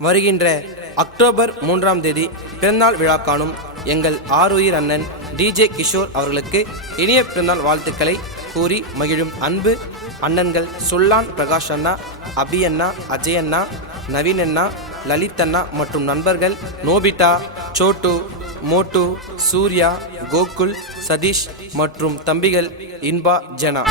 வருகின்ற அக்டோபர் 3ஆம் தேதி பிறந்தநாள் விழா காணும் எங்கள் ஆருயிர் அண்ணன் டிஜே கிஷோர் அவர்களுக்கு இனிய பிறந்தநாள் வாழ்த்துக்களை கூறி மகிழும் அன்பு அண்ணன்கள் சுல்லான் பிரகாஷ் அண்ணா, அபி அண்ணா, அஜய் அண்ணா, நவீன் அண்ணா, லலித் அண்ணா மற்றும் நண்பர்கள் நோபிட்டா, சோட்டு, மோட்டு, சூர்யா, கோகுல், சதீஷ் மற்றும் தம்பிகள் இன்பா, ஜனா.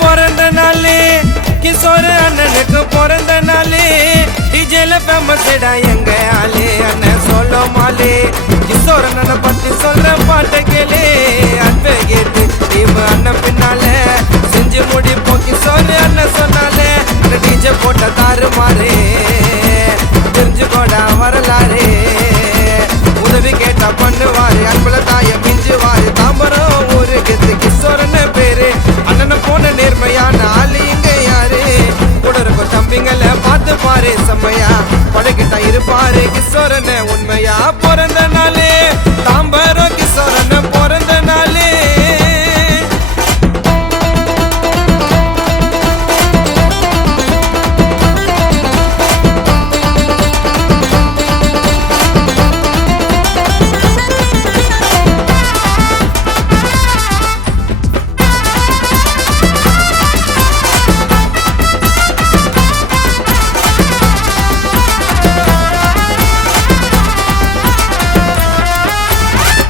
பிறந்த நாளே கிஷோர் அண்ணனுக்கு பிறந்த நாளே டிஜேல ஃபேமஸ்டா எங்க ஆளே அண்ணன் சொல்ல மாலே கிஷோர் அண்ணனை பத்தி சொல்ற பாட்டை கேளு அன்பே கேட்டு டீம் அண்ணன் பின்னால செஞ்சு முடிப்போம் கிஷோர் அண்ணன் சொன்னாலே அந்த டிஜே போட்ட தாறு மாறே தெரிஞ்சுக்கோடா வரலாறு உதவி கேட்டா பண்ணுவாரு அன்புல தாய மிஞ்சுவாரு தாம்பரம் ஊருக்கு கிஷோர் அண்ணன் பேரு அண்ணனை போன நேர்மையான ஆளு இங்க யாரு கூட இருக்கும் தம்பிங்களை பார்த்து பாரு செம்மையா பழகிட்டா இருப்பாரு கிஷோர் அண்ணன் உண்மையா பிறந்த நாளே தாம்பரம் கிஷோர் அண்ணன் பிறந்த நாளே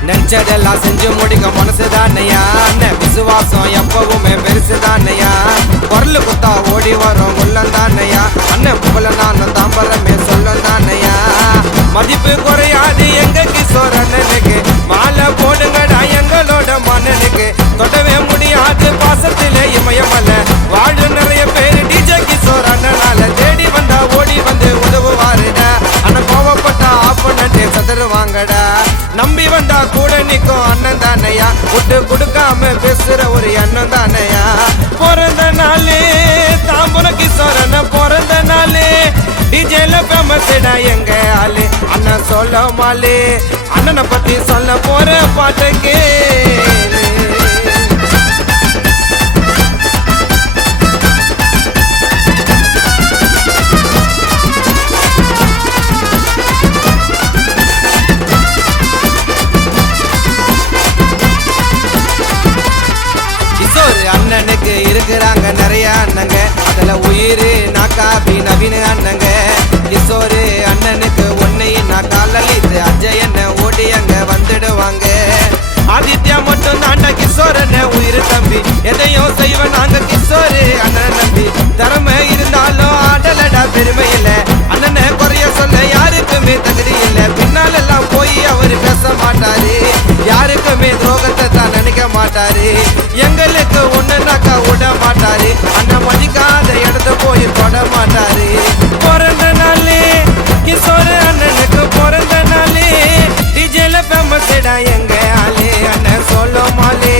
நினைச்சதெல்லாம் செஞ்சு முடிக்க மனசுதானையா அண்ணன் விசுவாசம் எப்பவுமே பெருசுதானையா குரலு குத்தா ஓடி வரும் உள்ளந்தானையா அண்ணன் புகழ நான் தாம்பரமே சொல்லந்தானையா மதிப்பு குறையாது எங்க கிஷோர் அண்ணனுக்கு மாலை போடுங்கடா எங்களோட மன்னனுக்கு தொடவே முடியாது பாசத்திலே இமயமல்ல வாழு நிறைய பேரு டிஜே கிஷோர் அண்ணனால தேடி வந்தா ஓடி வந்து உதவுவாருடா அண்ணன் கோவப்பட்டா ஆப்பனே சதருவாங்கடா நம்பி வந்தா கூட நிக்கும் அண்ணன் தானையா விட்டு கொடுக்காம பேசுற ஒரு எண்ணம் தானையா பிறந்த நாளே தாம்பரம் கிஷோர் அண்ணன் பிறந்த நாளே டிஜேல ஃபேமஸ்டா எங்க ஆளு அண்ணன் சொல்ல மாலே அண்ணனை பத்தி சொல்ல போற பாட்டுக்கு அண்ணனுக்கு இருக்கிறாங்க நிறைய அண்ணங்க அதுல உயிர் நாக்காபி நவீன அண்ணங்க கிஷோரு அண்ணனுக்கு ஒன்னையும் நாக்கா லலித் அஜய் அண்ணன் ஓடி அங்க வந்துடுவாங்க ஆதித்யா மட்டும் தாண்டா கிஷோர் அண்ணன் உயிர் தம்பி எதையும் செய்வேன் நாங்க கிஷோரு அண்ணன் நம்பி திறமை இருந்தாலும் ஆடலடா பெருமை இல்ல அண்ணனை குறைய சொல்ல யாருக்குமே தகுதி இல்ல பின்னால் எல்லாம் போய் அவரு பேச மாட்டாரு யாருக்குமே துரோகத்தை தான் நினைக்க மாட்டாரு எங்களுக்கு ஒண்ணுனாக்கா விட மாட்டாரு அண்ணன் மதிக்காத இடத்த போய் தொட மாட்டாரு பிறந்த நாளே கிஷோர் அண்ணனுக்கு பிறந்த நாளே டிஜேல ஃபேமஸ்டா எங்க ஆளே அண்ணன் சொல்ல மாலே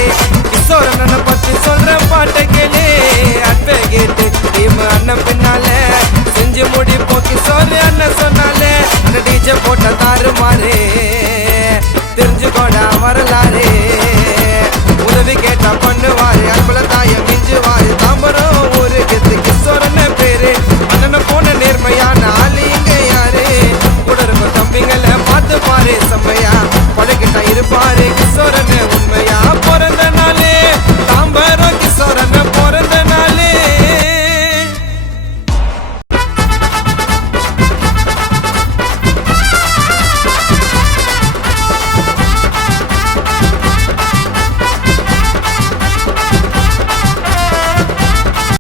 கிஷோர் அண்ணனை பத்தி சொல்ற பாட்டை கேளு அன்பே கேட்டு டீம் அண்ணன் பின்னால செஞ்சு முடிப்போம் கிஷோர் அண்ணன் சொன்னாலே அந்த டிஜே போட்ட தாறு மாறே